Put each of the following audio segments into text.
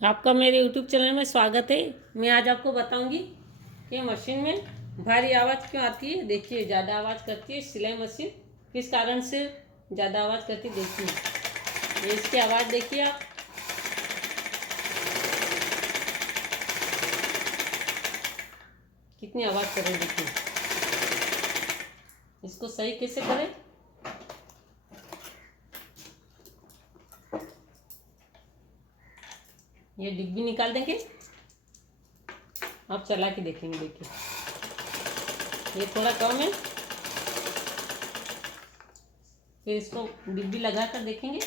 आपका मेरे YouTube channel में स्वागत है। मैं आज आपको बताऊंगी कि मशीन में भारी आवाज़ क्यों आती है। देखिए, ज़्यादा आवाज़ करती है सिलाई मशीन, किस कारण से ज़्यादा आवाज़ करती है। देखिए, ये इसकी आवाज़ देखिए आप। कितनी आवाज़ कर रही है, देखिए। इसको सही कैसे करें। ये डिब्बी निकाल देंगे, आप चला के देखेंगे। देखिए, ये थोड़ा कम है, फिर इसको डिब्बी लगा कर देखेंगे।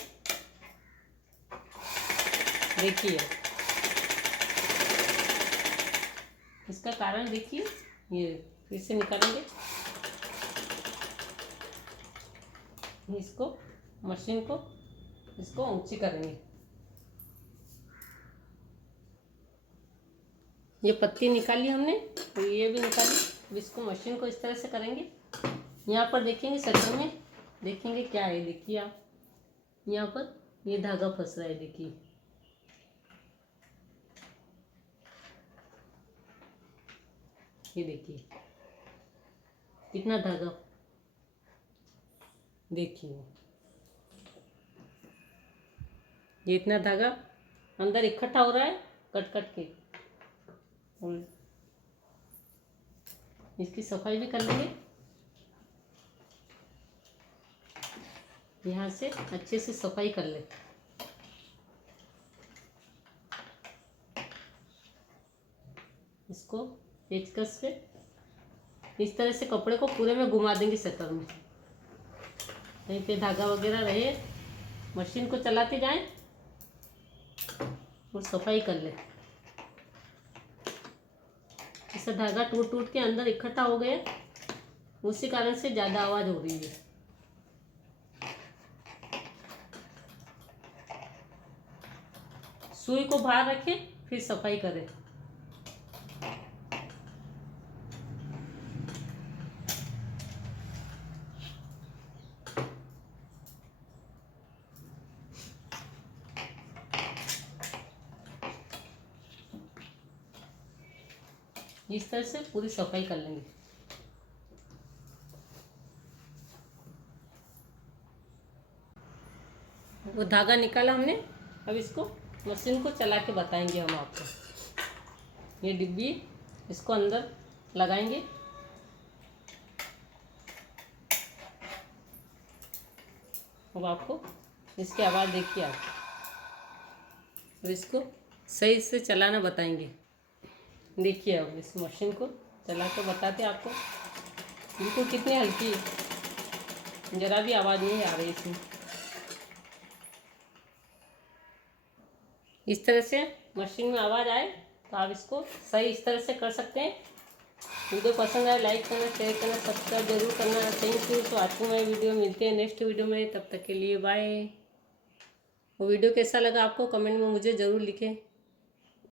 देखिए, इसका कारण देखिए। ये फिर से निकालेंगे, इसको मशीन को इसको ऊंची करेंगे। ये पत्ती निकाली हमने, और ये भी निकाली। अब इसको मशीन को इस तरह से करेंगे। यहाँ पर देखेंगे शटर में, देखेंगे क्या है। देखिए आप, यहाँ पर ये धागा फंस रहा है। देखिए, ये देखिए कितना धागा। देखिए, ये इतना धागा अंदर इकट्ठा हो रहा है, कट कट के। और इसकी सफाई भी कर लेंगे। यहाँ से अच्छे से सफाई कर ले। इसको पेचकस से इस तरह से कपड़े को पूरे में घुमा देंगे शटर में, कहीं पे धागा वगैरह रहे। मशीन को चलाते जाएं और सफाई कर ले। इससे धागा टूट टूट के अंदर इकट्ठा हो गया, उसी कारण से ज़्यादा आवाज़ हो रही है। सुई को बाहर रखें, फिर सफाई करें। इस तरह से पूरी सफाई कर लेंगे। वो धागा निकाला हमने, अब इसको मशीन को चला के बताएंगे हम आपको। ये डिब्बी, इसको अंदर लगाएंगे। अब आपको इसकी आवाज़ देखिए आप। अब इसको सही से चलाना बताएंगे। देखिए, अब इस मशीन को चला कर बताते आपको। बिल्कुल कितनी हल्की, ज़रा भी आवाज़ नहीं आ रही इसमें। इस तरह से मशीन में आवाज़ आए तो आप इसको सही इस तरह से कर सकते हैं। वीडियो पसंद आए लाइक करना, शेयर करना, सब्सक्राइब जरूर करना। Thank you. तो आपको मैं वीडियो मिलते हैं नेक्स्ट वीडियो में, तब तक के लिए बाय। वो वीडियो कैसा लगा आपको कमेंट में मुझे ज़रूर लिखें।